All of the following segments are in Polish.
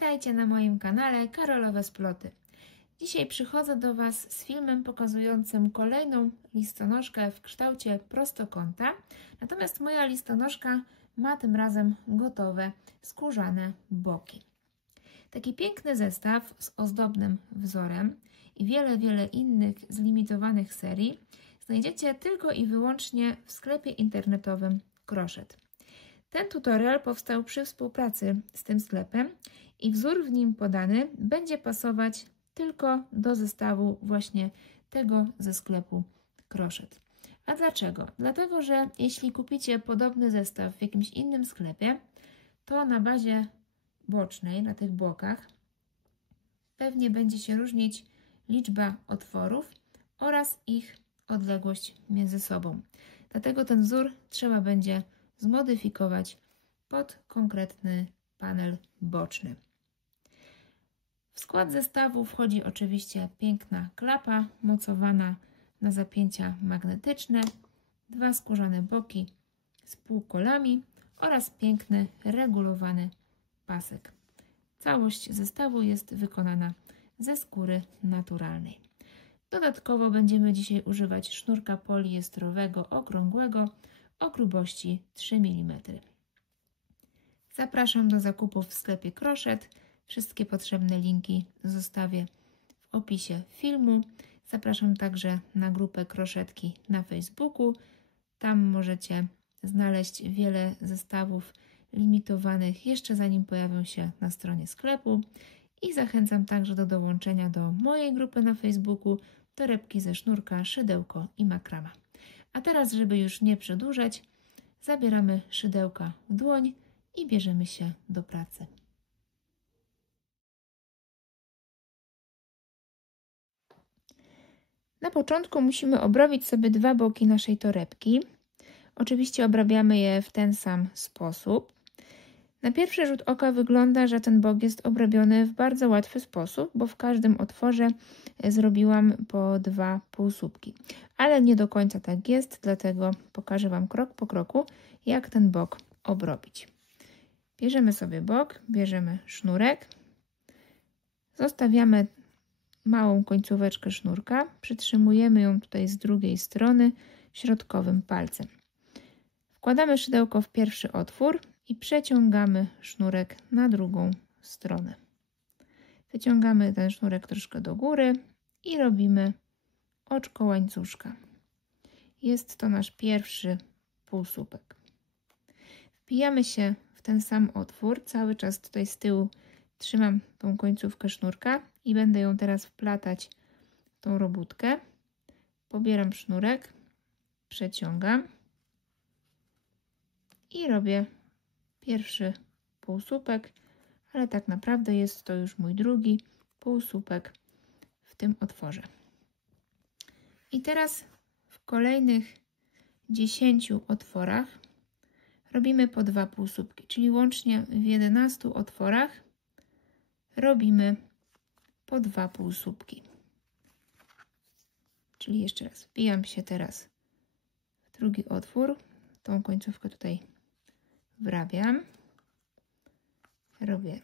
Witajcie na moim kanale Karolowe Sploty. Dzisiaj przychodzę do Was z filmem pokazującym kolejną listonoszkę w kształcie prostokąta. Natomiast moja listonoszka ma tym razem gotowe skórzane boki. Taki piękny zestaw z ozdobnym wzorem i wiele innych zlimitowanych serii znajdziecie tylko i wyłącznie w sklepie internetowym Crochet. Ten tutorial powstał przy współpracy z tym sklepem i wzór w nim podany będzie pasować tylko do zestawu właśnie tego ze sklepu Crochet. A dlaczego? Dlatego, że jeśli kupicie podobny zestaw w jakimś innym sklepie, to na bazie bocznej, na tych bokach, pewnie będzie się różnić liczba otworów oraz ich odległość między sobą. Dlatego ten wzór trzeba będzie zmodyfikować pod konkretny panel boczny. W skład zestawu wchodzi oczywiście piękna klapa mocowana na zapięcia magnetyczne, dwa skórzane boki z półkolami oraz piękny regulowany pasek. Całość zestawu jest wykonana ze skóry naturalnej. Dodatkowo będziemy dzisiaj używać sznurka poliestrowego okrągłego o grubości 3 mm. Zapraszam do zakupów w sklepie Crochet. Wszystkie potrzebne linki zostawię w opisie filmu. Zapraszam także na grupę Crochetki na Facebooku. Tam możecie znaleźć wiele zestawów limitowanych jeszcze zanim pojawią się na stronie sklepu. I zachęcam także do dołączenia do mojej grupy na Facebooku Torebki ze sznurka, szydełko i makrama. A teraz, żeby już nie przedłużać, zabieramy szydełka w dłoń i bierzemy się do pracy. Na początku musimy obrobić sobie dwa boki naszej torebki. Oczywiście obrabiamy je w ten sam sposób. Na pierwszy rzut oka wygląda, że ten bok jest obrobiony w bardzo łatwy sposób, bo w każdym otworze zrobiłam po dwa półsłupki. Ale nie do końca tak jest, dlatego pokażę Wam krok po kroku, jak ten bok obrobić. Bierzemy sobie bok, bierzemy sznurek, zostawiamy małą końcóweczkę sznurka, przytrzymujemy ją tutaj z drugiej strony środkowym palcem. Wkładamy szydełko w pierwszy otwór i przeciągamy sznurek na drugą stronę. Wyciągamy ten sznurek troszkę do góry i robimy oczko łańcuszka. Jest to nasz pierwszy półsłupek. Wpijamy się w ten sam otwór. Cały czas tutaj z tyłu trzymam tą końcówkę sznurka i będę ją teraz wplatać w tą robótkę. Pobieram sznurek, przeciągam i robię pierwszy półsłupek, ale tak naprawdę jest to już mój drugi półsłupek w tym otworze. I teraz w kolejnych 10 otworach robimy po dwa półsłupki, czyli łącznie w 11 otworach robimy po dwa półsłupki. Czyli jeszcze raz, wbijam się teraz w drugi otwór, tą końcówkę tutaj wrabiam, robię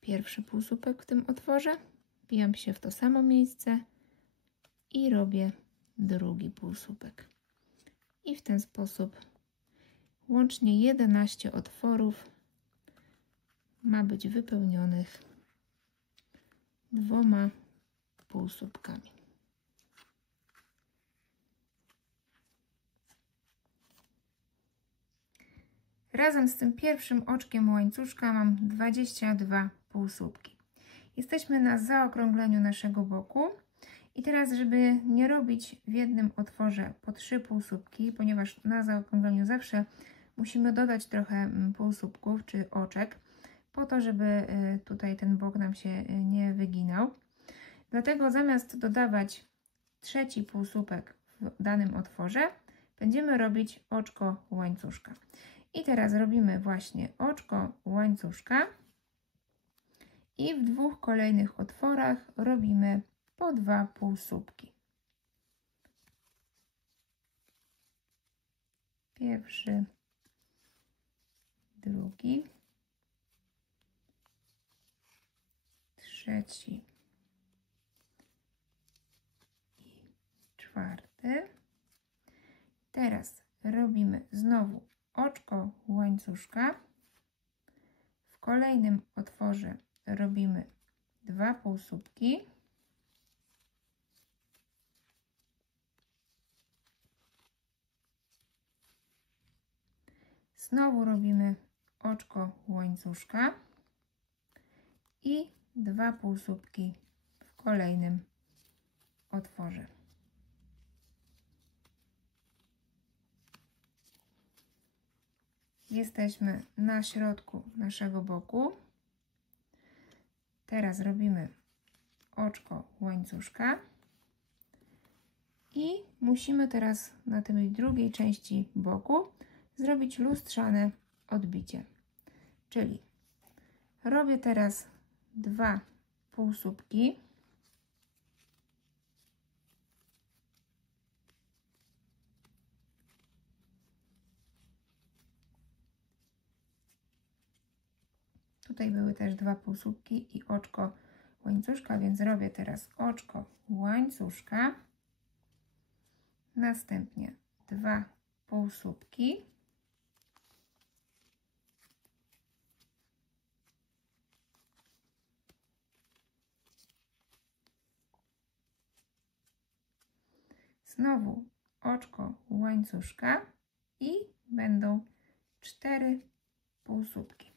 pierwszy półsłupek w tym otworze, wbijam się w to samo miejsce i robię drugi półsłupek. I w ten sposób łącznie 11 otworów ma być wypełnionych dwoma półsłupkami. Razem z tym pierwszym oczkiem łańcuszka mam 22 półsłupki. Jesteśmy na zaokrągleniu naszego boku i teraz, żeby nie robić w jednym otworze po 3 półsłupki, ponieważ na zaokrągleniu zawsze musimy dodać trochę półsłupków czy oczek, po to, żeby tutaj ten bok nam się nie wyginał. Dlatego zamiast dodawać trzeci półsłupek w danym otworze, będziemy robić oczko łańcuszka. I teraz robimy właśnie oczko łańcuszka i w dwóch kolejnych otworach robimy po dwa półsłupki. Pierwszy, drugi trzeci i czwarty. Teraz robimy znowu oczko łańcuszka. W kolejnym otworze robimy 2 półsłupki. Znowu robimy oczko łańcuszka i 2 półsłupki w kolejnym otworze. Jesteśmy na środku naszego boku. Teraz robimy oczko łańcuszka i musimy teraz na tej drugiej części boku zrobić lustrzane odbicie. Czyli robię teraz 2 półsłupki. Tutaj były też 2 półsłupki i oczko łańcuszka, więc robię teraz oczko łańcuszka. Następnie 2 półsłupki. Znowu oczko łańcuszka i będą 4 półsłupki.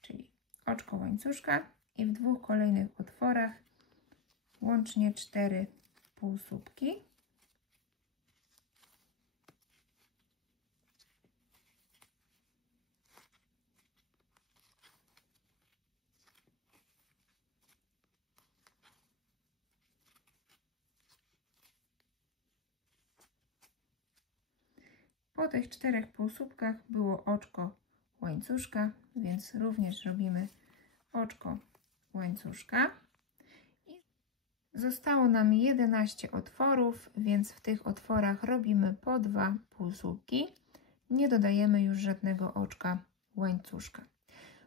Czyli oczko łańcuszka i w 2 kolejnych otworach łącznie 4 półsłupki. Po tych 4 półsłupkach było oczko łańcuszka, więc również robimy oczko łańcuszka. I zostało nam 11 otworów, więc w tych otworach robimy po 2 półsłupki. Nie dodajemy już żadnego oczka łańcuszka.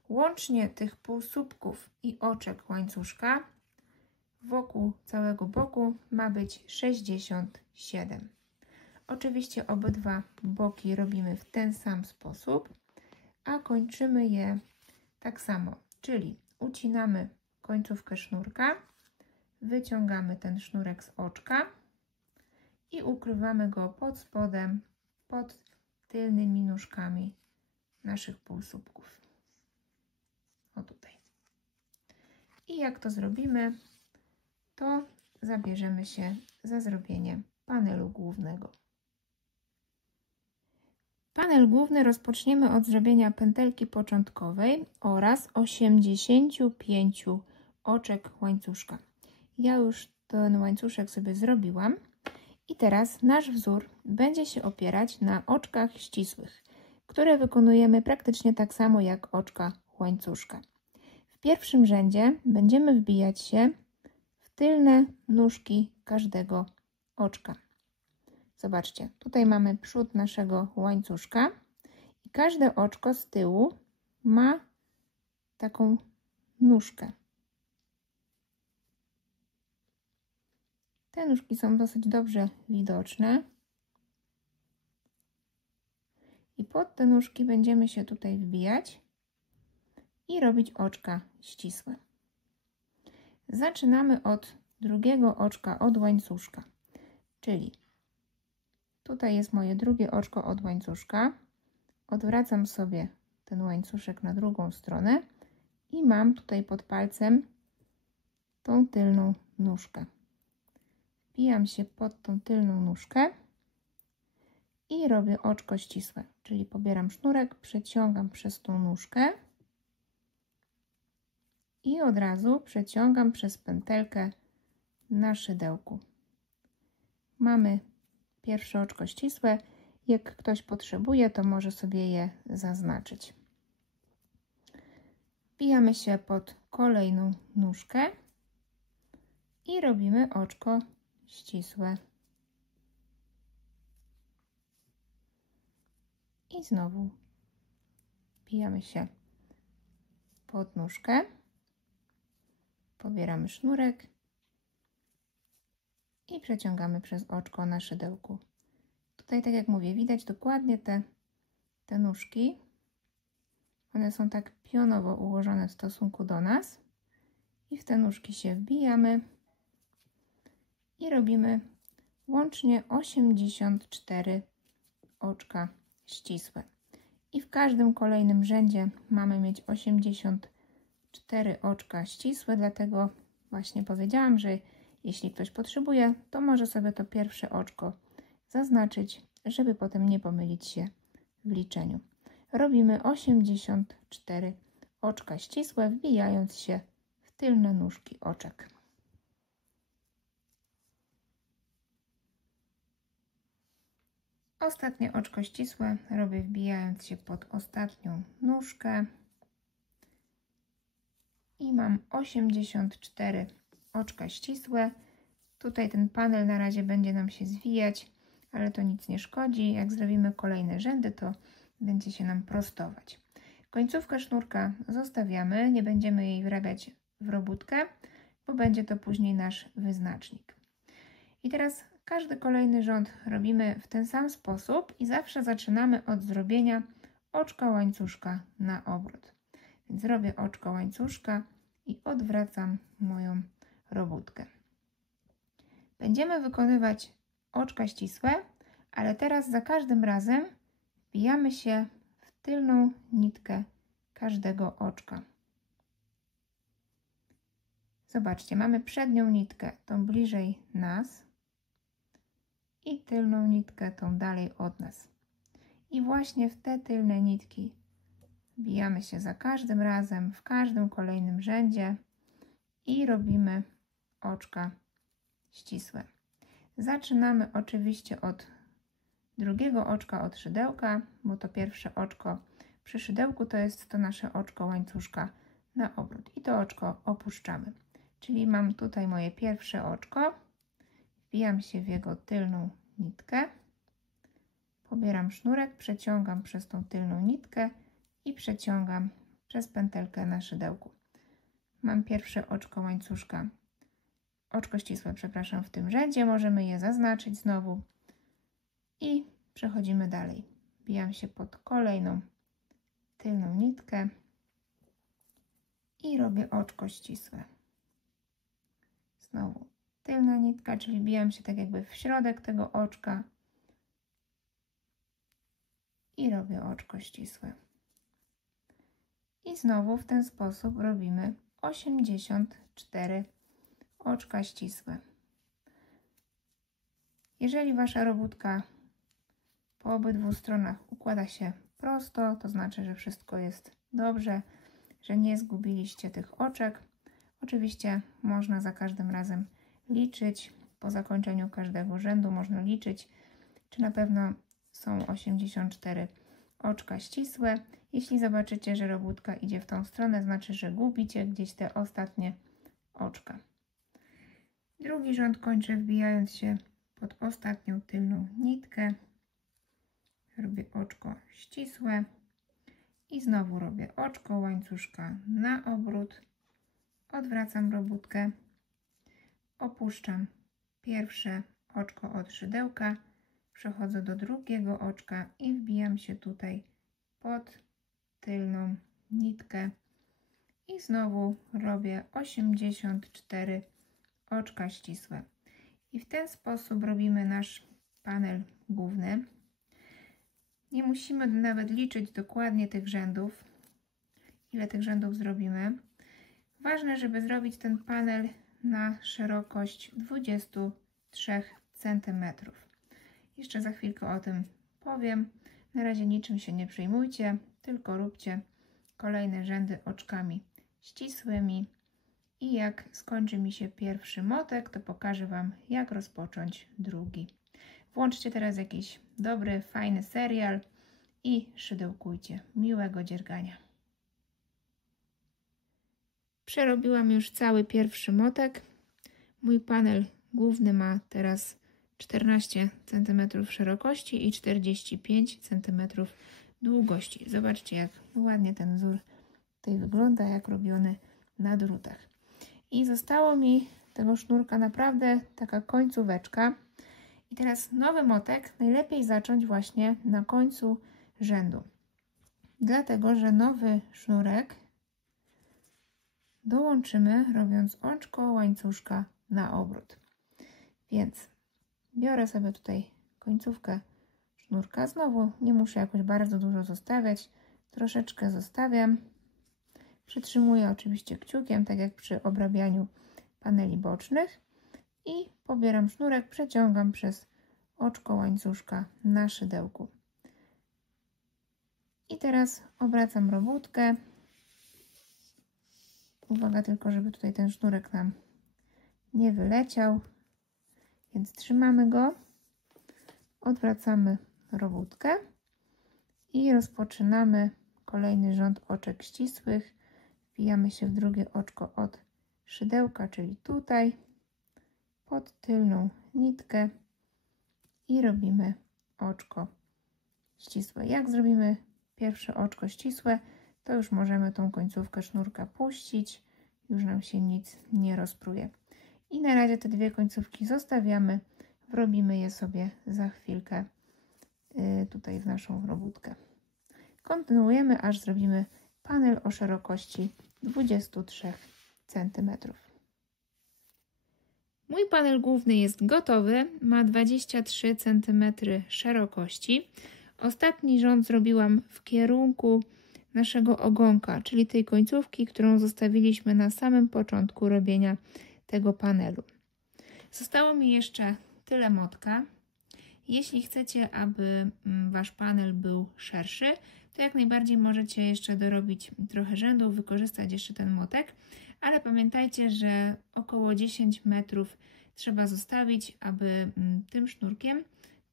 Łącznie tych półsłupków i oczek łańcuszka wokół całego boku ma być 67. Oczywiście obydwa boki robimy w ten sam sposób, a kończymy je tak samo, czyli ucinamy końcówkę sznurka, wyciągamy ten sznurek z oczka i ukrywamy go pod spodem, pod tylnymi nóżkami naszych półsłupków. O tutaj. I jak to zrobimy, to zabierzemy się za zrobienie panelu głównego. Panel główny rozpoczniemy od zrobienia pętelki początkowej oraz 85 oczek łańcuszka. Ja już ten łańcuszek sobie zrobiłam i teraz nasz wzór będzie się opierać na oczkach ścisłych, które wykonujemy praktycznie tak samo jak oczka łańcuszka. W pierwszym rzędzie będziemy wbijać się w tylne nóżki każdego oczka. Zobaczcie, tutaj mamy przód naszego łańcuszka i każde oczko z tyłu ma taką nóżkę. Te nóżki są dosyć dobrze widoczne i pod te nóżki będziemy się tutaj wbijać i robić oczka ścisłe. Zaczynamy od drugiego oczka od łańcuszka, czyli tutaj jest moje drugie oczko od łańcuszka. Odwracam sobie ten łańcuszek na drugą stronę i mam tutaj pod palcem tą tylną nóżkę. Wbijam się pod tą tylną nóżkę i robię oczko ścisłe, czyli pobieram sznurek, przeciągam przez tą nóżkę i od razu przeciągam przez pętelkę na szydełku. Mamy pierwsze oczko ścisłe. Jak ktoś potrzebuje, to może sobie je zaznaczyć. Wbijamy się pod kolejną nóżkę i robimy oczko ścisłe. I znowu wbijamy się pod nóżkę Pobieramy sznurek i przeciągamy przez oczko na szydełku. Tutaj, tak jak mówię, widać dokładnie te nóżki. One są tak pionowo ułożone w stosunku do nas. I w te nóżki się wbijamy i robimy łącznie 84 oczka ścisłe. I w każdym kolejnym rzędzie mamy mieć 84 oczka ścisłe, dlatego właśnie powiedziałam, że jeśli ktoś potrzebuje, to może sobie to pierwsze oczko zaznaczyć, żeby potem nie pomylić się w liczeniu. Robimy 84 oczka ścisłe, wbijając się w tylne nóżki oczek. Ostatnie oczko ścisłe robię wbijając się pod ostatnią nóżkę i mam 84 oczka ścisłe. Tutaj ten panel na razie będzie nam się zwijać, ale to nic nie szkodzi. Jak zrobimy kolejne rzędy, to będzie się nam prostować. Końcówkę sznurka zostawiamy, nie będziemy jej wrabiać w robótkę, bo będzie to później nasz wyznacznik. I teraz każdy kolejny rząd robimy w ten sam sposób i zawsze zaczynamy od zrobienia oczka łańcuszka na obrót. Więc robię oczko łańcuszka i odwracam moją robótkę. Będziemy wykonywać oczka ścisłe, ale teraz za każdym razem wbijamy się w tylną nitkę każdego oczka. Zobaczcie, mamy przednią nitkę, tą bliżej nas i tylną nitkę, tą dalej od nas. I właśnie w te tylne nitki wbijamy się za każdym razem, w każdym kolejnym rzędzie i robimy oczka ścisłe. Zaczynamy oczywiście od drugiego oczka od szydełka, bo to pierwsze oczko przy szydełku to jest to nasze oczko łańcuszka na obrót i to oczko opuszczamy. Czyli mam tutaj moje pierwsze oczko, wbijam się w jego tylną nitkę, pobieram sznurek, przeciągam przez tą tylną nitkę i przeciągam przez pętelkę na szydełku. Mam pierwsze oczko łańcuszka, oczko ścisłe, przepraszam, w tym rzędzie, możemy je zaznaczyć znowu i przechodzimy dalej. Wbijam się pod kolejną tylną nitkę i robię oczko ścisłe. Znowu tylna nitka, czyli wbijam się tak jakby w środek tego oczka i robię oczko ścisłe. I znowu w ten sposób robimy 84 oczka ścisłe. Jeżeli wasza robótka po obydwu stronach układa się prosto, to znaczy, że wszystko jest dobrze, że nie zgubiliście tych oczek. Oczywiście można za każdym razem liczyć, po zakończeniu każdego rzędu można liczyć, czy na pewno są 84 oczka ścisłe. Jeśli zobaczycie, że robótka idzie w tą stronę, znaczy, że gubicie gdzieś te ostatnie oczka. Drugi rząd kończę wbijając się pod ostatnią tylną nitkę. Robię oczko ścisłe i znowu robię oczko łańcuszka na obrót. Odwracam robótkę, opuszczam pierwsze oczko od szydełka, przechodzę do drugiego oczka i wbijam się tutaj pod tylną nitkę i znowu robię 84 oczka ścisłe. I w ten sposób robimy nasz panel główny. Nie musimy nawet liczyć dokładnie tych rzędów, ile tych rzędów zrobimy. Ważne, żeby zrobić ten panel na szerokość 23 cm. Jeszcze za chwilkę o tym powiem. Na razie niczym się nie przejmujcie, tylko róbcie kolejne rzędy oczkami ścisłymi. I jak skończy mi się pierwszy motek, to pokażę wam, jak rozpocząć drugi. Włączcie teraz jakiś dobry, fajny serial i szydełkujcie. Miłego dziergania. Przerobiłam już cały pierwszy motek. Mój panel główny ma teraz 14 cm szerokości i 45 cm długości. Zobaczcie, jak ładnie ten wzór tutaj wygląda, jak robiony na drutach. I zostało mi tego sznurka naprawdę taka końcóweczka. I teraz nowy motek najlepiej zacząć właśnie na końcu rzędu. Dlatego, że nowy sznurek dołączymy robiąc oczko łańcuszka na obrót. Więc biorę sobie tutaj końcówkę sznurka. Znowu nie muszę jakoś bardzo dużo zostawiać. Troszeczkę zostawiam. Przytrzymuję oczywiście kciukiem, tak jak przy obrabianiu paneli bocznych. I pobieram sznurek, przeciągam przez oczko łańcuszka na szydełku. I teraz obracam robótkę. Uwaga tylko, żeby tutaj ten sznurek nam nie wyleciał. Więc trzymamy go, odwracamy robótkę i rozpoczynamy kolejny rząd oczek ścisłych. Wbijamy się w drugie oczko od szydełka, czyli tutaj, pod tylną nitkę i robimy oczko ścisłe. Jak zrobimy pierwsze oczko ścisłe, to już możemy tą końcówkę sznurka puścić, już nam się nic nie rozpruje. I na razie te dwie końcówki zostawiamy, wrobimy je sobie za chwilkę tutaj w naszą robótkę. Kontynuujemy, aż zrobimy panel o szerokości 23 cm. Mój panel główny jest gotowy, ma 23 cm szerokości. Ostatni rząd zrobiłam w kierunku naszego ogonka, czyli tej końcówki, którą zostawiliśmy na samym początku robienia tego panelu. Zostało mi jeszcze tyle motka. Jeśli chcecie, aby wasz panel był szerszy, to jak najbardziej możecie jeszcze dorobić trochę rzędów, wykorzystać jeszcze ten motek, ale pamiętajcie, że około 10 metrów trzeba zostawić, aby tym sznurkiem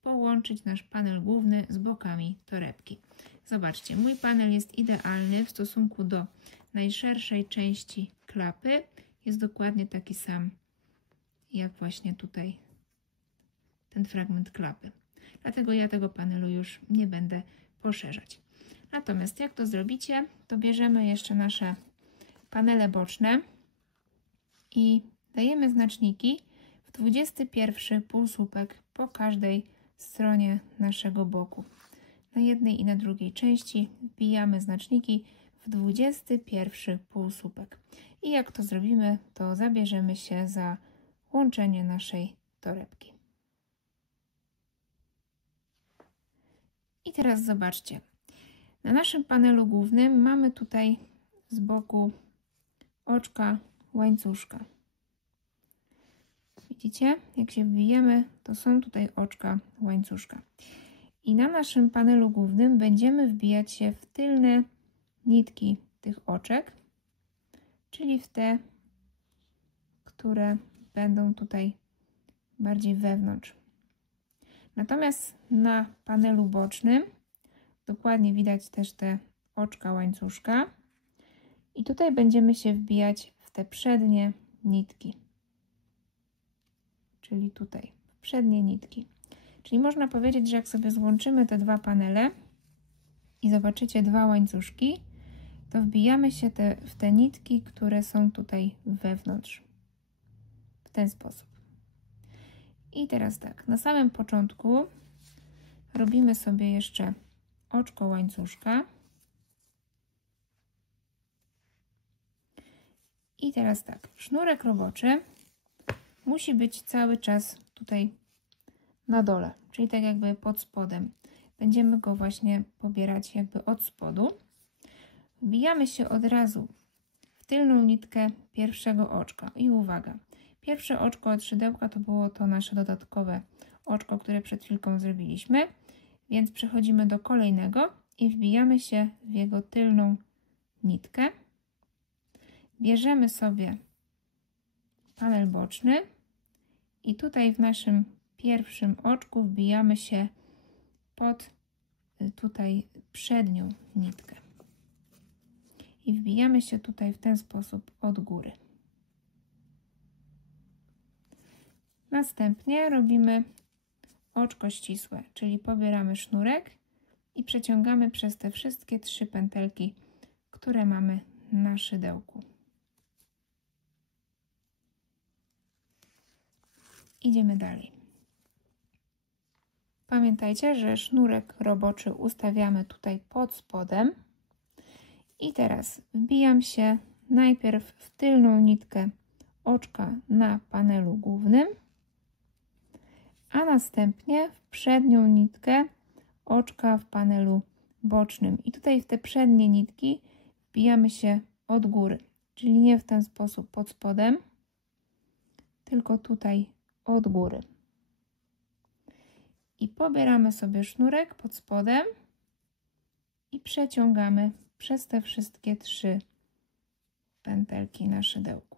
połączyć nasz panel główny z bokami torebki. Zobaczcie, mój panel jest idealny w stosunku do najszerszej części klapy. Jest dokładnie taki sam, jak właśnie tutaj ten fragment klapy. Dlatego ja tego panelu już nie będę poszerzać. Natomiast jak to zrobicie, to bierzemy jeszcze nasze panele boczne i dajemy znaczniki w 21 półsłupek po każdej stronie naszego boku. Na jednej i na drugiej części wbijamy znaczniki w 21 półsłupek. I jak to zrobimy, to zabierzemy się za łączenie naszej torebki. I teraz zobaczcie. Na naszym panelu głównym mamy tutaj z boku oczka łańcuszka. Widzicie? Jak się wbijemy, to są tutaj oczka łańcuszka. I na naszym panelu głównym będziemy wbijać się w tylne nitki tych oczek, czyli w te, które będą tutaj bardziej wewnątrz. Natomiast na panelu bocznym dokładnie widać też te oczka łańcuszka i tutaj będziemy się wbijać w te przednie nitki, czyli tutaj w przednie nitki. Czyli można powiedzieć, że jak sobie złączymy te dwa panele i zobaczycie dwa łańcuszki, to wbijamy się w te nitki, które są tutaj wewnątrz. W ten sposób. I teraz tak, na samym początku robimy sobie jeszcze oczko łańcuszka. I teraz tak, sznurek roboczy musi być cały czas tutaj na dole, czyli tak jakby pod spodem. Będziemy go właśnie pobierać jakby od spodu. Wbijamy się od razu w tylną nitkę pierwszego oczka. I uwaga, pierwsze oczko od szydełka to było to nasze dodatkowe oczko, które przed chwilką zrobiliśmy. Więc przechodzimy do kolejnego i wbijamy się w jego tylną nitkę. Bierzemy sobie panel boczny i tutaj w naszym pierwszym oczku wbijamy się pod tutaj przednią nitkę. I wbijamy się tutaj w ten sposób od góry. Następnie robimy oczko ścisłe, czyli pobieramy sznurek i przeciągamy przez te wszystkie 3 pętelki, które mamy na szydełku. Idziemy dalej. Pamiętajcie, że sznurek roboczy ustawiamy tutaj pod spodem. I teraz wbijam się najpierw w tylną nitkę oczka na panelu głównym, a następnie w przednią nitkę oczka w panelu bocznym. I tutaj w te przednie nitki wbijamy się od góry, czyli nie w ten sposób pod spodem, tylko tutaj od góry. I pobieramy sobie sznurek pod spodem i przeciągamy przez te wszystkie 3 pętelki na szydełku.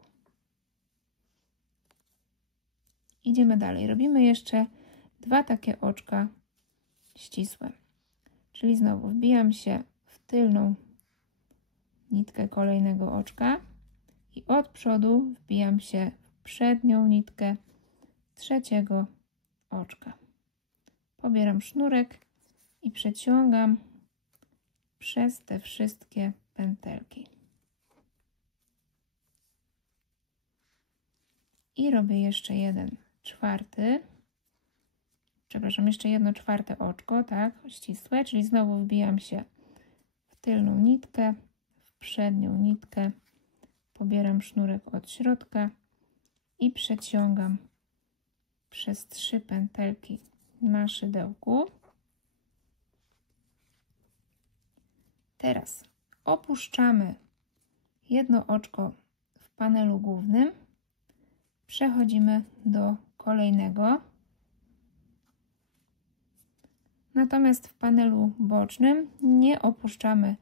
Idziemy dalej. Robimy jeszcze 2 takie oczka ścisłe. Czyli znowu wbijam się w tylną nitkę kolejnego oczka i od przodu wbijam się w przednią nitkę trzeciego oczka. Pobieram sznurek i przeciągam przez te wszystkie pętelki. I robię jeszcze jeszcze jedno czwarte oczko, tak, ścisłe, czyli znowu wbijam się w tylną nitkę, w przednią nitkę, pobieram sznurek od środka i przeciągam przez 3 pętelki na szydełku. Teraz opuszczamy jedno oczko w panelu głównym, przechodzimy do kolejnego. Natomiast w panelu bocznym nie opuszczamy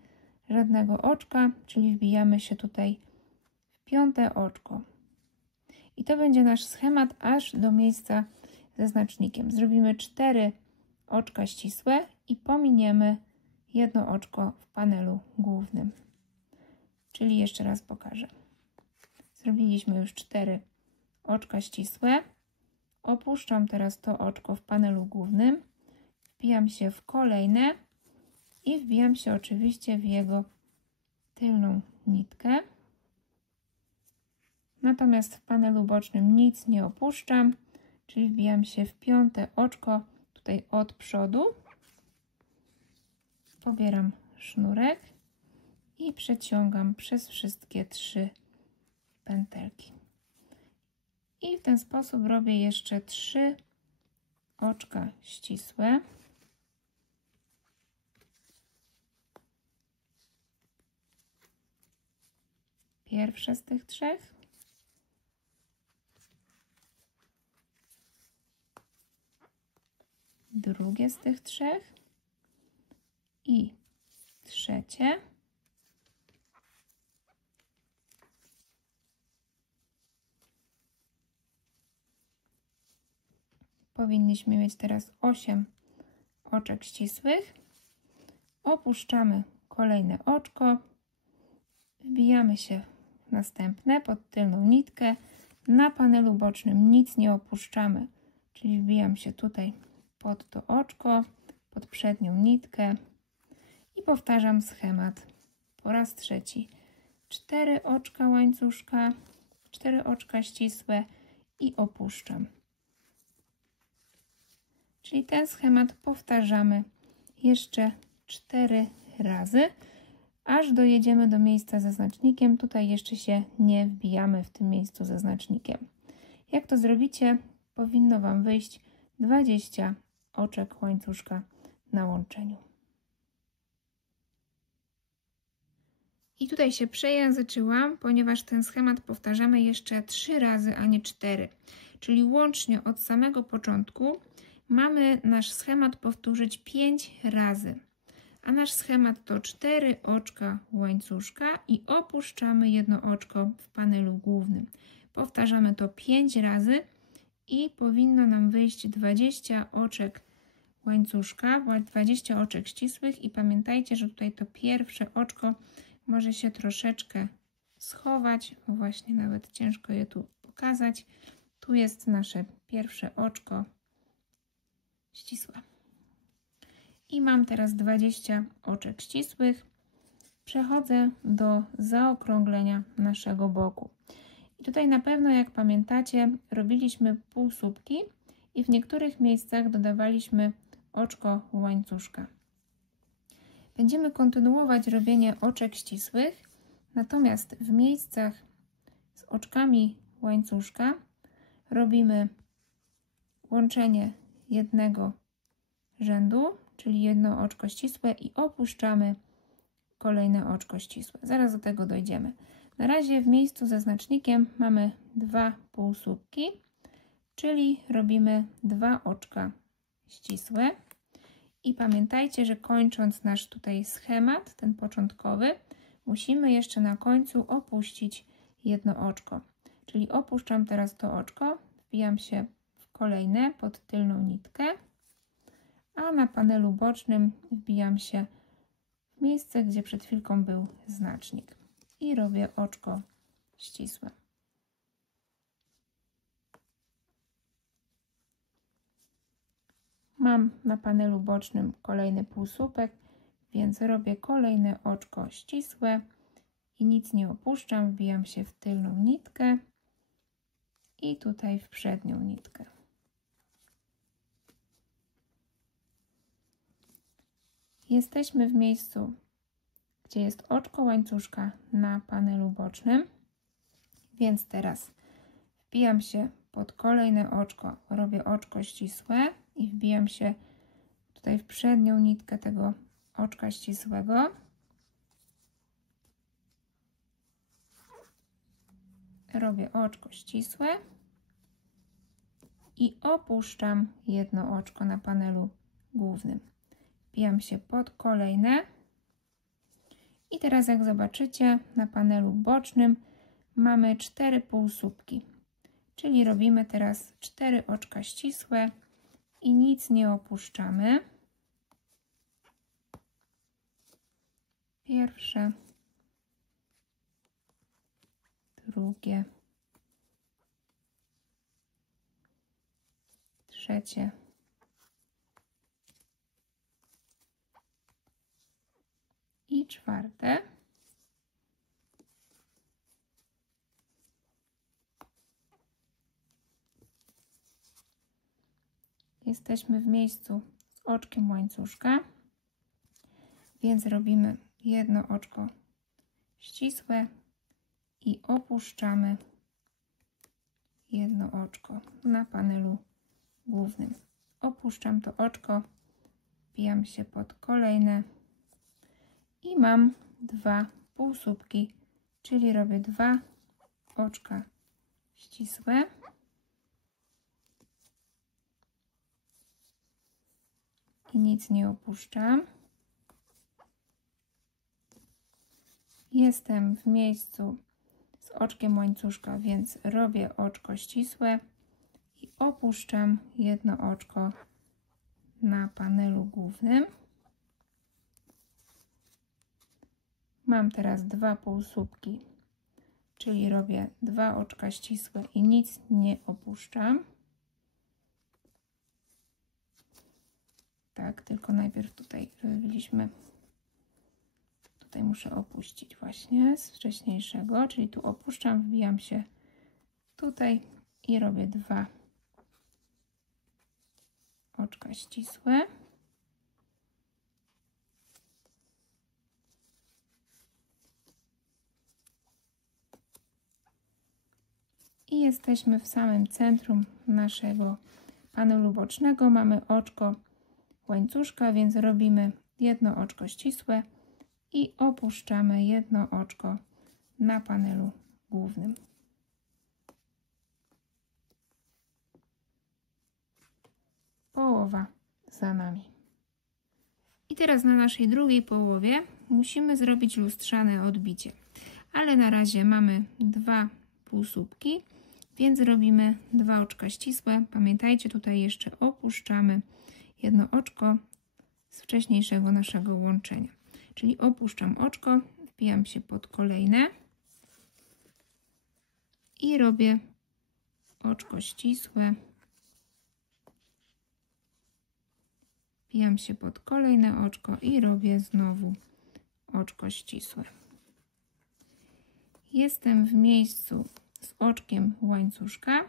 żadnego oczka, czyli wbijamy się tutaj w 5. oczko. I to będzie nasz schemat aż do miejsca ze znacznikiem. Zrobimy 4 oczka ścisłe i pominiemy jedno oczko w panelu głównym. Czyli jeszcze raz pokażę. Zrobiliśmy już 4 oczka ścisłe. Opuszczam teraz to oczko w panelu głównym. Wbijam się w kolejne i wbijam się oczywiście w jego tylną nitkę. Natomiast w panelu bocznym nic nie opuszczam, czyli wbijam się w 5. oczko tutaj od przodu. Pobieram sznurek i przeciągam przez wszystkie 3 pętelki. I w ten sposób robię jeszcze 3 oczka ścisłe. Pierwsze z tych 3. Drugie z tych 3. I trzecie. Powinniśmy mieć teraz 8 oczek ścisłych. Opuszczamy kolejne oczko. Wbijamy się w następne pod tylną nitkę. Na panelu bocznym nic nie opuszczamy, czyli wbijam się tutaj pod to oczko, pod przednią nitkę i powtarzam schemat po raz trzeci. 4 oczka łańcuszka, 4 oczka ścisłe i opuszczam. Czyli ten schemat powtarzamy jeszcze 4 razy, aż dojedziemy do miejsca ze znacznikiem. Tutaj jeszcze się nie wbijamy w tym miejscu ze znacznikiem. Jak to zrobicie, powinno Wam wyjść 20 oczek łańcuszka na łączeniu. I tutaj się przejęzyczyłam, ponieważ ten schemat powtarzamy jeszcze 3 razy, a nie 4. Czyli łącznie od samego początku mamy nasz schemat powtórzyć 5 razy. A nasz schemat to 4 oczka łańcuszka i opuszczamy jedno oczko w panelu głównym. Powtarzamy to 5 razy i powinno nam wyjść 20 oczek łańcuszka, 20 oczek ścisłych i pamiętajcie, że tutaj to pierwsze oczko może się troszeczkę schować. Właśnie nawet ciężko je tu pokazać. Tu jest nasze pierwsze oczko ścisłe. I mam teraz 20 oczek ścisłych. Przechodzę do zaokrąglenia naszego boku. I tutaj na pewno, jak pamiętacie, robiliśmy półsłupki i w niektórych miejscach dodawaliśmy oczko łańcuszka. Będziemy kontynuować robienie oczek ścisłych, natomiast w miejscach z oczkami łańcuszka robimy łączenie jednego rzędu, czyli jedno oczko ścisłe i opuszczamy kolejne oczko ścisłe. Zaraz do tego dojdziemy. Na razie w miejscu ze znacznikiem mamy 2 półsłupki, czyli robimy 2 oczka ścisłe. I pamiętajcie, że kończąc nasz tutaj schemat, ten początkowy, musimy jeszcze na końcu opuścić jedno oczko. Czyli opuszczam teraz to oczko, wbijam się w kolejne pod tylną nitkę, a na panelu bocznym wbijam się w miejsce, gdzie przed chwilką był znacznik i robię oczko ścisłe. Mam na panelu bocznym kolejny półsłupek, więc robię kolejne oczko ścisłe i nic nie opuszczam, wbijam się w tylną nitkę i tutaj w przednią nitkę. Jesteśmy w miejscu, gdzie jest oczko łańcuszka na panelu bocznym, więc teraz wbijam się pod kolejne oczko, robię oczko ścisłe i wbijam się tutaj w przednią nitkę tego oczka ścisłego. Robię oczko ścisłe i opuszczam jedno oczko na panelu głównym. Wbijam się pod kolejne i teraz, jak zobaczycie, na panelu bocznym mamy 4 półsłupki, czyli robimy teraz 4 oczka ścisłe i nic nie opuszczamy. Pierwsze, drugie, trzecie i czwarte. Jesteśmy w miejscu z oczkiem łańcuszka, więc robimy jedno oczko ścisłe i opuszczamy jedno oczko na panelu głównym. Opuszczam to oczko, wbijam się pod kolejne i mam 2 półsłupki, czyli robię 2 oczka ścisłe i nic nie opuszczam. Jestem w miejscu z oczkiem łańcuszka, więc robię oczko ścisłe i opuszczam jedno oczko na panelu głównym. Mam teraz 2 półsłupki, czyli robię 2 oczka ścisłe i nic nie opuszczam. Tak, tylko najpierw tutaj robiliśmy, tutaj muszę opuścić właśnie z wcześniejszego, czyli tu opuszczam, wbijam się tutaj i robię 2 oczka ścisłe. I jesteśmy w samym centrum naszego panelu bocznego. Mamy oczko łańcuszka, więc robimy jedno oczko ścisłe i opuszczamy jedno oczko na panelu głównym. Połowa za nami. I teraz na naszej drugiej połowie musimy zrobić lustrzane odbicie, ale na razie mamy 2 półsłupki, więc robimy 2 oczka ścisłe. Pamiętajcie, tutaj jeszcze opuszczamy jedno oczko z wcześniejszego naszego łączenia. Czyli opuszczam oczko, wbijam się pod kolejne i robię oczko ścisłe. Wbijam się pod kolejne oczko i robię znowu oczko ścisłe. Jestem w miejscu z oczkiem łańcuszka.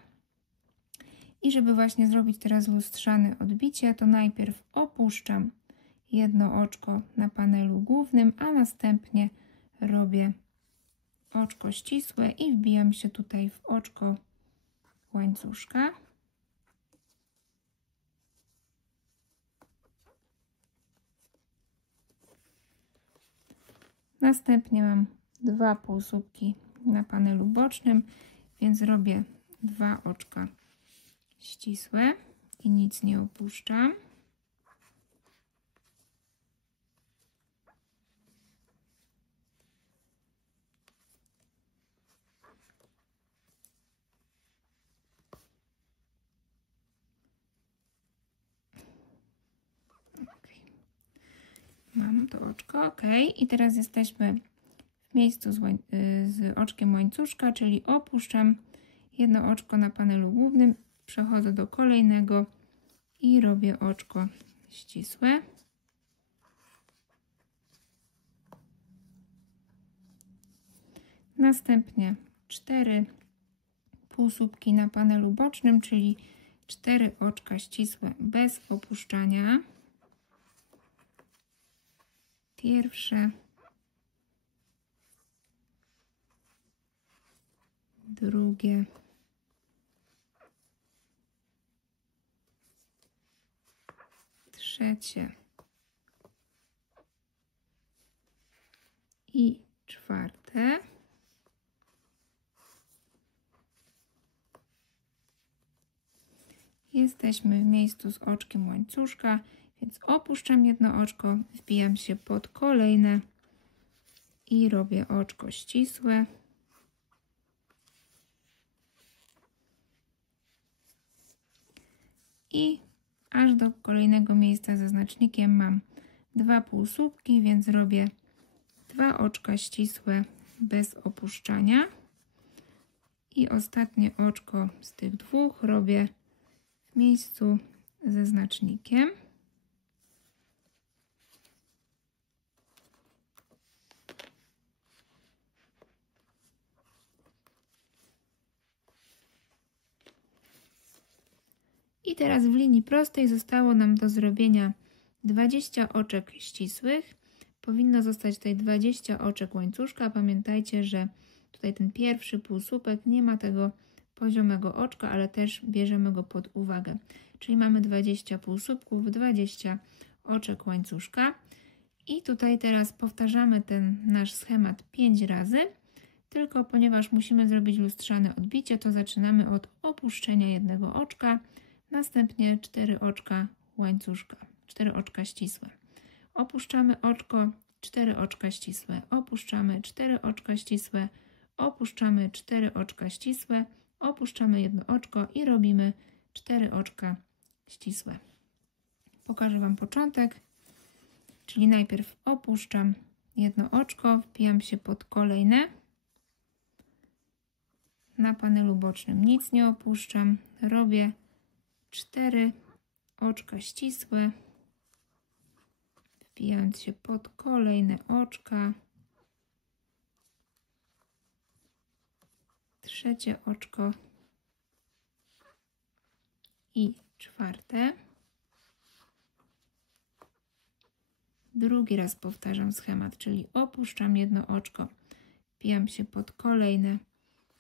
I żeby właśnie zrobić teraz lustrzane odbicie, to najpierw opuszczam jedno oczko na panelu głównym, a następnie robię oczko ścisłe i wbijam się tutaj w oczko łańcuszka. Następnie mam 2 półsłupki na panelu bocznym, więc robię 2 oczka ścisłe i nic nie opuszczam. Mam to oczko, ok. I teraz jesteśmy w miejscu z oczkiem łańcuszka, czyli opuszczam jedno oczko na panelu głównym, przechodzę do kolejnego i robię oczko ścisłe. Następnie 4 półsłupki na panelu bocznym, czyli 4 oczka ścisłe bez opuszczania. Pierwsze, drugie, trzecie i czwarte. Jesteśmy w miejscu z oczkiem łańcuszka, więc opuszczam jedno oczko, wbijam się pod kolejne i robię oczko ścisłe. I aż do kolejnego miejsca ze znacznikiem mam 2 półsłupki, więc robię 2 oczka ścisłe bez opuszczania. I ostatnie oczko z tych 2 robię w miejscu ze znacznikiem. I teraz w linii prostej zostało nam do zrobienia 20 oczek ścisłych. Powinno zostać tutaj 20 oczek łańcuszka. Pamiętajcie, że tutaj ten pierwszy półsłupek nie ma tego poziomego oczka, ale też bierzemy go pod uwagę. Czyli mamy 20 półsłupków, 20 oczek łańcuszka. I tutaj teraz powtarzamy ten nasz schemat 5 razy. Tylko ponieważ musimy zrobić lustrzane odbicie, to zaczynamy od opuszczenia jednego oczka. Następnie 4 oczka łańcuszka, 4 oczka ścisłe. Opuszczamy oczko, 4 oczka ścisłe. Opuszczamy 4 oczka ścisłe. Opuszczamy 4 oczka ścisłe. Opuszczamy jedno oczko i robimy 4 oczka ścisłe. Pokażę Wam początek, czyli najpierw opuszczam jedno oczko, wbijam się pod kolejne. Na panelu bocznym nic nie opuszczam, robię 4 oczka ścisłe, wbijając się pod kolejne oczka, trzecie oczko i czwarte. Drugi raz powtarzam schemat, czyli opuszczam jedno oczko, wbijam się pod kolejne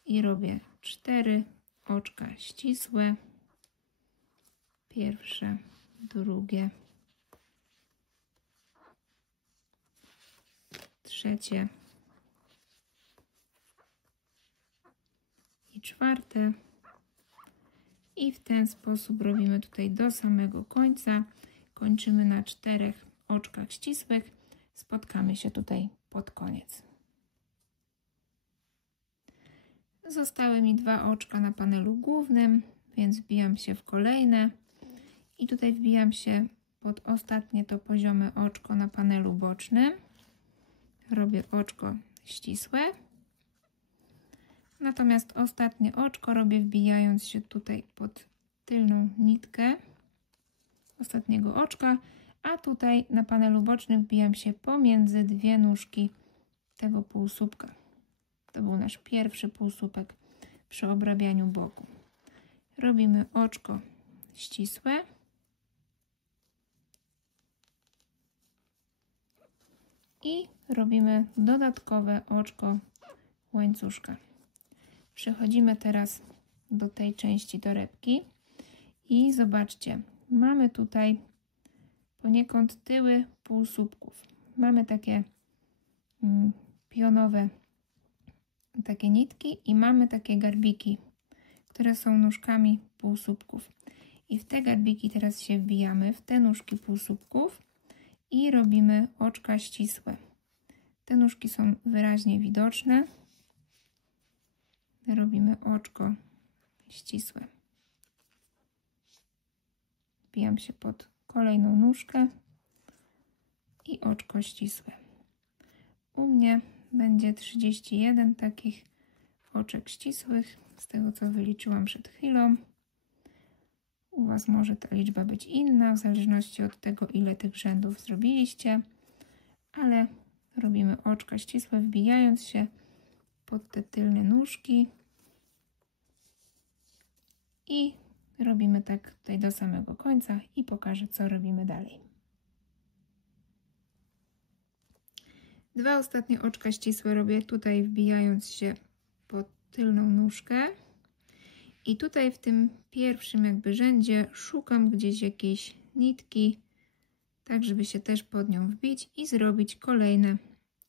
i robię 4 oczka ścisłe. Pierwsze, drugie, trzecie i czwarte. I w ten sposób robimy tutaj do samego końca. Kończymy na 4 oczkach ścisłych. Spotkamy się tutaj pod koniec. Zostały mi 2 oczka na panelu głównym, więc wbijam się w kolejne. I tutaj wbijam się pod ostatnie to poziome oczko na panelu bocznym. Robię oczko ścisłe. Natomiast ostatnie oczko robię wbijając się tutaj pod tylną nitkę ostatniego oczka, a tutaj na panelu bocznym wbijam się pomiędzy 2 nóżki tego półsłupka. To był nasz pierwszy półsłupek przy obrabianiu boku. Robimy oczko ścisłe. I robimy dodatkowe oczko łańcuszka. Przechodzimy teraz do tej części torebki i zobaczcie, mamy tutaj poniekąd tyły półsłupków. Mamy takie pionowe takie nitki i mamy takie garbiki, które są nóżkami półsłupków. I w te garbiki teraz się wbijamy, w te nóżki półsłupków i robimy oczka ścisłe. Te nóżki są wyraźnie widoczne. Robimy oczko ścisłe. Wbijam się pod kolejną nóżkę i oczko ścisłe. U mnie będzie 31 takich oczek ścisłych, z tego co wyliczyłam przed chwilą. U Was może ta liczba być inna, w zależności od tego, ile tych rzędów zrobiliście, ale robimy oczka ścisłe, wbijając się pod te tylne nóżki i robimy tak tutaj do samego końca i pokażę, co robimy dalej. Dwa ostatnie oczka ścisłe robię tutaj, wbijając się pod tylną nóżkę. I tutaj w tym pierwszym jakby rzędzie szukam gdzieś jakiejś nitki, tak żeby się też pod nią wbić i zrobić kolejne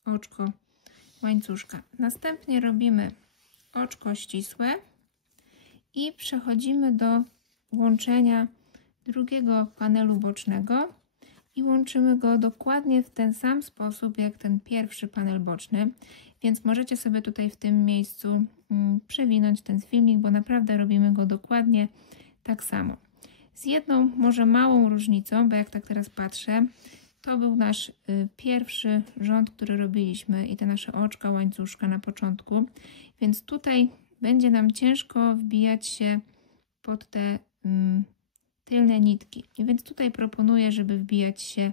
oczko łańcuszka. Następnie robimy oczko ścisłe i przechodzimy do łączenia drugiego panelu bocznego i łączymy go dokładnie w ten sam sposób jak ten pierwszy panel boczny, więc możecie sobie tutaj w tym miejscu przewinąć ten filmik, bo naprawdę robimy go dokładnie tak samo. Z jedną może małą różnicą, bo jak tak teraz patrzę, to był nasz pierwszy rząd, który robiliśmy i te nasze oczka łańcuszka na początku, więc tutaj będzie nam ciężko wbijać się pod te tylne nitki. Więc tutaj proponuję, żeby wbijać się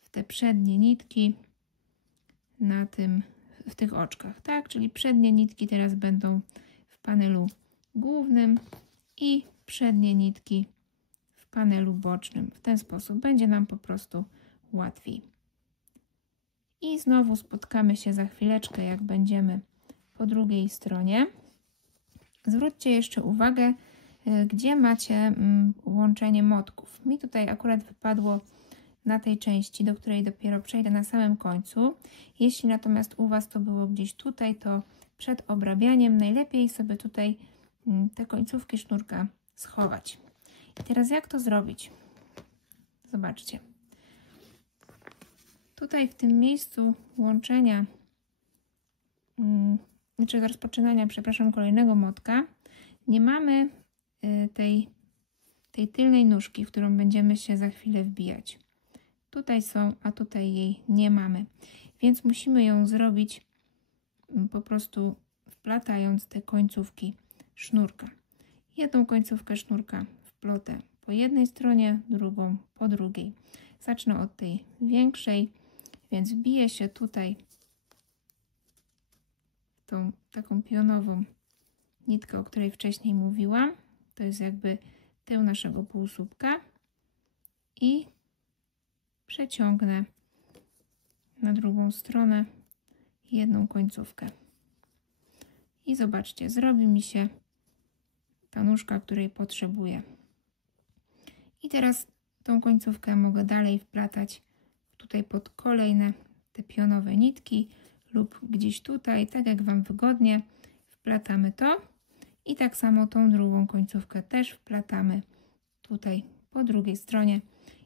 w te przednie nitki w tych oczkach, tak? Czyli przednie nitki teraz będą w panelu głównym i przednie nitki w panelu bocznym. W ten sposób będzie nam po prostu łatwiej. I znowu spotkamy się za chwileczkę, jak będziemy po drugiej stronie. Zwróćcie jeszcze uwagę, gdzie macie łączenie motków. Mi tutaj akurat wypadło na tej części, do której dopiero przejdę na samym końcu. Jeśli natomiast u Was to było gdzieś tutaj, to przed obrabianiem najlepiej sobie tutaj te końcówki sznurka schować. I teraz jak to zrobić? Zobaczcie. Tutaj w tym miejscu łączenia, czy rozpoczynania, przepraszam, kolejnego motka, nie mamy tej tylnej nóżki, w którą będziemy się za chwilę wbijać. Tutaj są, a tutaj jej nie mamy. Więc musimy ją zrobić po prostu wplatając te końcówki sznurka. Jedną końcówkę sznurka wplotę po jednej stronie, drugą po drugiej. Zacznę od tej większej, więc wbiję się tutaj tą taką pionową nitkę, o której wcześniej mówiłam. To jest jakby tył naszego półsłupka i przeciągnę na drugą stronę jedną końcówkę. I zobaczcie, zrobi mi się ta nóżka, której potrzebuję. I teraz tą końcówkę mogę dalej wplatać tutaj pod kolejne te pionowe nitki lub gdzieś tutaj, tak jak Wam wygodnie. Wplatamy to i tak samo tą drugą końcówkę też wplatamy tutaj po drugiej stronie.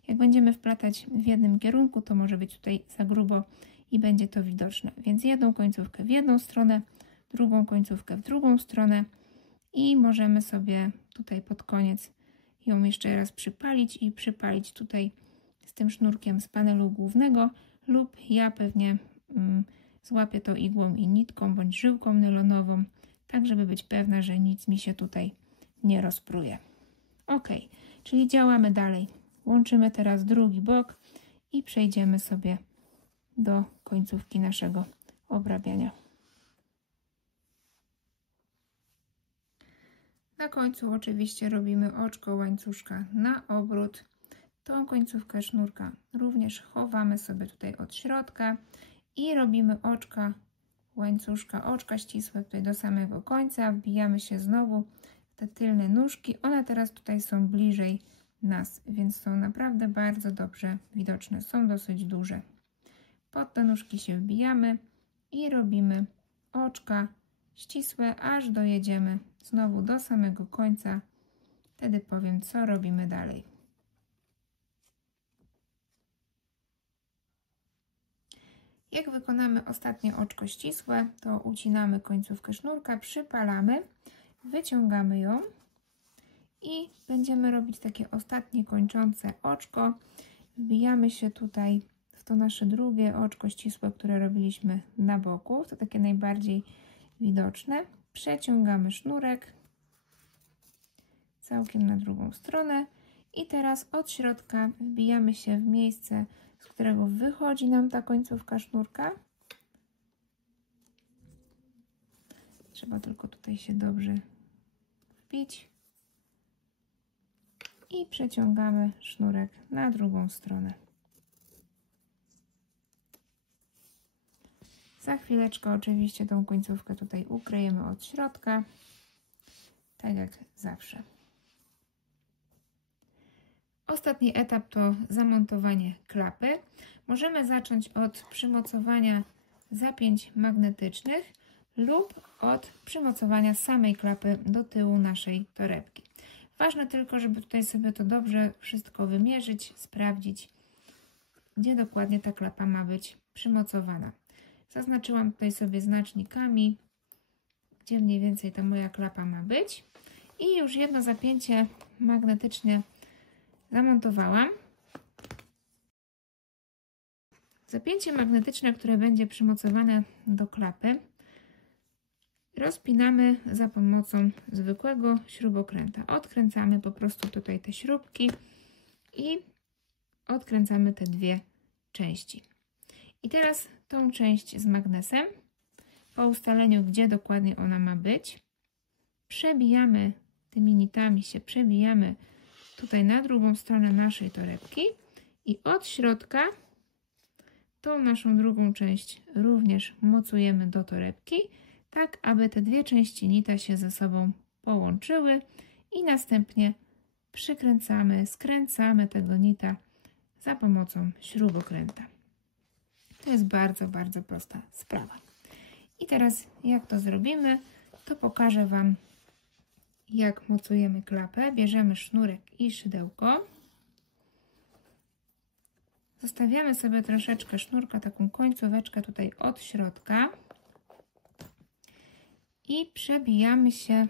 Jak będziemy wplatać w jednym kierunku, to może być tutaj za grubo i będzie to widoczne. Więc jedną końcówkę w jedną stronę, drugą końcówkę w drugą stronę i możemy sobie tutaj pod koniec ją jeszcze raz przypalić i przypalić tutaj z tym sznurkiem z panelu głównego lub ja pewnie złapię to igłą i nitką bądź żyłką nylonową, tak żeby być pewna, że nic mi się tutaj nie rozpruje. Ok, czyli działamy dalej. Łączymy teraz drugi bok i przejdziemy sobie do końcówki naszego obrabiania. Na końcu oczywiście robimy oczko łańcuszka na obrót. Tą końcówkę sznurka również chowamy sobie tutaj od środka i robimy oczka łańcuszka, oczka ścisłe tutaj do samego końca. Wbijamy się znowu w te tylne nóżki. One teraz tutaj są bliżej nas, więc są naprawdę bardzo dobrze widoczne. Są dosyć duże. Pod te nóżki się wbijamy i robimy oczka ścisłe, aż dojedziemy znowu do samego końca. Wtedy powiem, co robimy dalej. Jak wykonamy ostatnie oczko ścisłe, to ucinamy końcówkę sznurka, przypalamy, wyciągamy ją i będziemy robić takie ostatnie kończące oczko. Wbijamy się tutaj w to nasze drugie oczko ścisłe, które robiliśmy na boku, to takie najbardziej widoczne. Przeciągamy sznurek całkiem na drugą stronę i teraz od środka wbijamy się w miejsce, z którego wychodzi nam ta końcówka sznurka. Trzeba tylko tutaj się dobrze wbić i przeciągamy sznurek na drugą stronę. Za chwileczkę oczywiście tą końcówkę tutaj ukryjemy od środka, tak jak zawsze. Ostatni etap to zamontowanie klapy. Możemy zacząć od przymocowania zapięć magnetycznych lub od przymocowania samej klapy do tyłu naszej torebki. Ważne tylko, żeby tutaj sobie to dobrze wszystko wymierzyć, sprawdzić, gdzie dokładnie ta klapa ma być przymocowana. Zaznaczyłam tutaj sobie znacznikami, gdzie mniej więcej ta moja klapa ma być i już jedno zapięcie magnetycznie zamontowałam. Zapięcie magnetyczne, które będzie przymocowane do klapy, rozpinamy za pomocą zwykłego śrubokręta. Odkręcamy po prostu tutaj te śrubki i odkręcamy te dwie części. I teraz tą część z magnesem, po ustaleniu, gdzie dokładnie ona ma być, przebijamy tymi nitami przebijamy tutaj na drugą stronę naszej torebki i od środka tą naszą drugą część również mocujemy do torebki, tak aby te dwie części nita się ze sobą połączyły i następnie przykręcamy, skręcamy tego nita za pomocą śrubokręta. To jest bardzo, bardzo prosta sprawa. I teraz jak to zrobimy, to pokażę Wam, jak mocujemy klapę. Bierzemy sznurek i szydełko. Zostawiamy sobie troszeczkę sznurka, taką końcóweczkę tutaj od środka i przebijamy się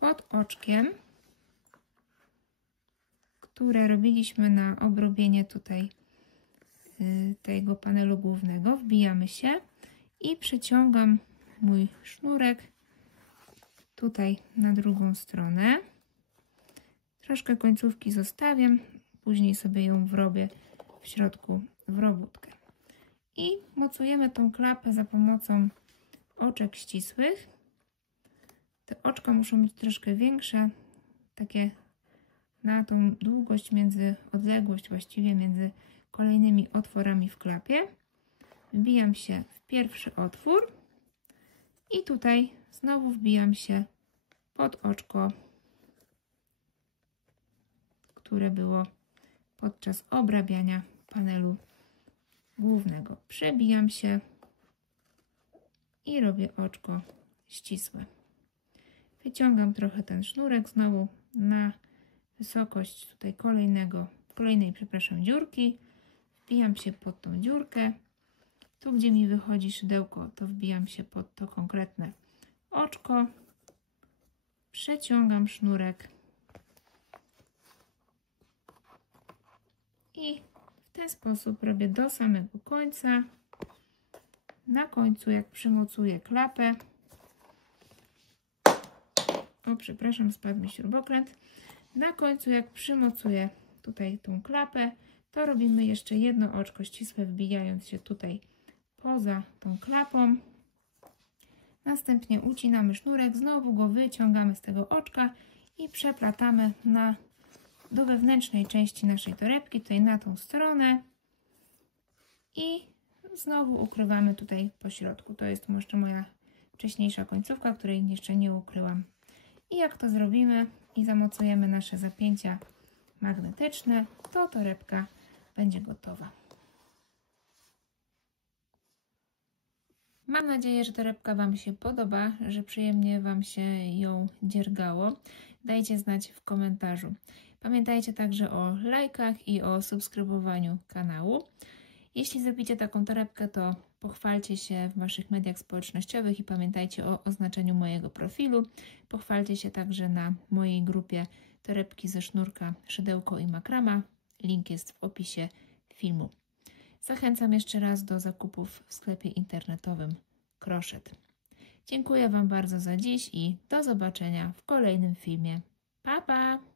pod oczkiem, które robiliśmy na obrobienie tutaj tego panelu głównego. Wbijamy się i przeciągam mój sznurek tutaj na drugą stronę. Troszkę końcówki zostawiam, później sobie ją wrobię w środku w robótkę. I mocujemy tą klapę za pomocą oczek ścisłych. Te oczka muszą być troszkę większe, takie na tą długość odległość właściwie między kolejnymi otworami w klapie. Wbijam się w pierwszy otwór i tutaj znowu wbijam się pod oczko, które było podczas obrabiania panelu głównego. Przebijam się i robię oczko ścisłe. Wyciągam trochę ten sznurek znowu na wysokość tutaj kolejnej dziurki. Wbijam się pod tą dziurkę. Tu, gdzie mi wychodzi szydełko, to wbijam się pod to konkretne oczko. Przeciągam sznurek i w ten sposób robię do samego końca. Na końcu, jak przymocuję klapę, przepraszam, spadł mi śrubokręt. Na końcu, jak przymocuję tutaj tą klapę, to robimy jeszcze jedno oczko ścisłe, wbijając się tutaj poza tą klapą. Następnie ucinamy sznurek, znowu go wyciągamy z tego oczka i przeplatamy do wewnętrznej części naszej torebki, tutaj na tą stronę i znowu ukrywamy tutaj po środku. To jest jeszcze moja wcześniejsza końcówka, której jeszcze nie ukryłam. I jak to zrobimy i zamocujemy nasze zapięcia magnetyczne, to torebka będzie gotowa. Mam nadzieję, że torebka Wam się podoba, że przyjemnie Wam się ją dziergało. Dajcie znać w komentarzu. Pamiętajcie także o lajkach i o subskrybowaniu kanału. Jeśli zrobicie taką torebkę, to pochwalcie się w Waszych mediach społecznościowych i pamiętajcie o oznaczeniu mojego profilu. Pochwalcie się także na mojej grupie Torebki ze sznurka, szydełko i makrama. Link jest w opisie filmu. Zachęcam jeszcze raz do zakupów w sklepie internetowym Crochet. Dziękuję Wam bardzo za dziś i do zobaczenia w kolejnym filmie. Pa, pa!